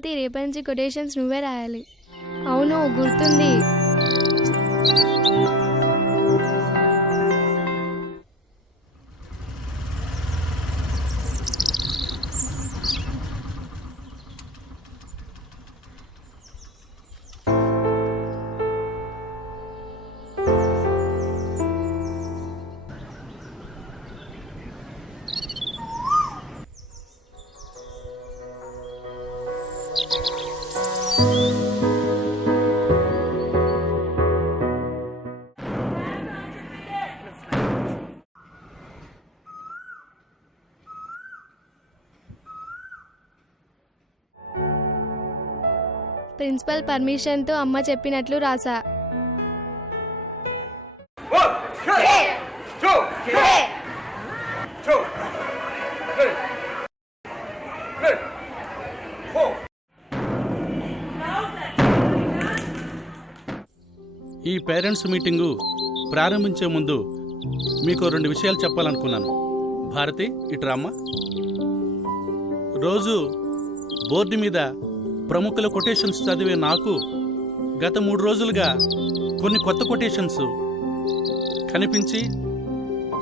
రేవతి, రేపటి నుంచి కొటేషన్స్ నువ్వే రాయాలి. అవును, గుర్తుంది. ప్రిన్సిపల్ పర్మిషన్తో అమ్మ చెప్పినట్లు రాసా. ఈ పేరెంట్స్ మీటింగు ప్రారంభించే ముందు మీకు 2 విషయాలు చెప్పాలనుకున్నాను. భారతి, ఇటు రామ్మా. రోజు బోర్డు మీద ప్రముఖుల కొటేషన్స్ చదివే నాకు గత 3 రోజులుగా కొన్ని కొత్త కొటేషన్స్ కనిపించి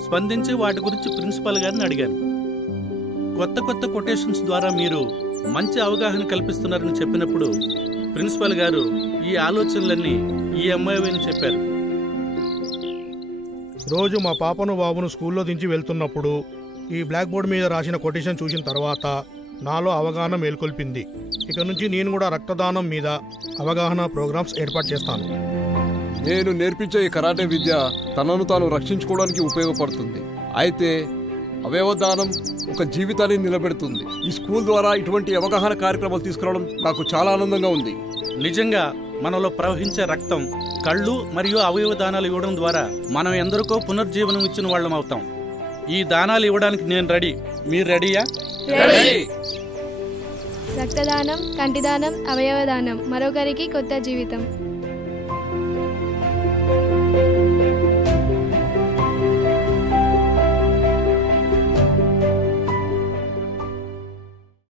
స్పందించి వాటి గురించి ప్రిన్సిపాల్ గారిని అడిగాను. కొత్త కొటేషన్స్ ద్వారా మీరు మంచి అవగాహన కల్పిస్తున్నారని చెప్పినప్పుడు ప్రిన్సిపాల్ గారు ఈ ఆలోచనలన్నీ ఈ అమ్మాయిని చెప్పారు. రోజు మా పాపను బాబును స్కూల్లో దించి వెళ్తున్నప్పుడు ఈ బ్లాక్ బోర్డు మీద రాసిన కొటేషన్ చూసిన తర్వాత నాలో అవగాహన మేల్కొల్పింది. ఇక నుంచి నేను కూడా రక్తదానం మీద అవగాహన ప్రోగ్రామ్స్ ఏర్పాటు చేస్తాను. నేను నేర్పించే ఈ కరాటే విద్య తనను తాను రక్షించుకోవడానికి ఉపయోగపడుతుంది. అయితే అవయవదానం ఒక జీవితాన్ని నిలబెడుతుంది. ఈ స్కూల్ ద్వారా ఇటువంటి అవగాహన కార్యక్రమాలు తీసుకురావడం నాకు చాలా ఆనందంగా ఉంది. నిజంగా మనలో ప్రవహించే రక్తం, కళ్ళు మరియు అవయవ దానాలు ఇవ్వడం ద్వారా మనం ఎందరికో పునర్జీవనం ఇచ్చిన వాళ్ళం అవుతాం. ఈ దానాలు ఇవ్వడానికి నేను రెడీ. మీరు రెడీయా? రక్తదానం, కంటిదానం, అవయవదానం, మరొకరికి కొత్త జీవితం.